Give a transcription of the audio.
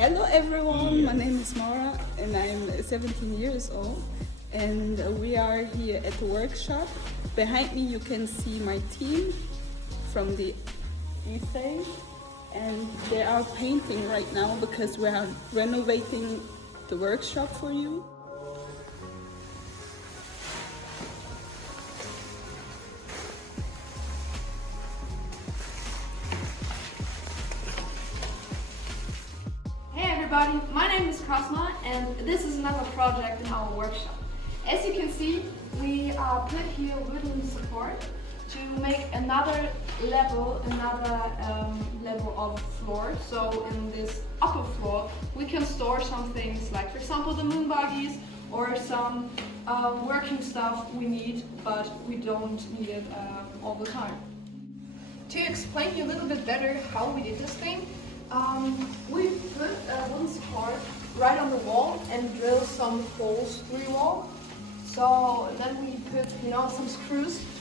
Hello everyone, my name is Maura and I'm 17 years old and we are here at the workshop. Behind me you can see my team from the east side and they are painting right now because we are renovating the workshop for you. Hey everybody, my name is Cosma and this is another project in our workshop. As you can see, we put here wooden support to make another level of floor. So in this upper floor we can store some things like, for example, the moon buggies or some working stuff we need, but we don't need it all the time. To explain you a little bit better how we did this thing, we put a wooden support right on the wall and drilled some holes through the wall. So then we put, some screws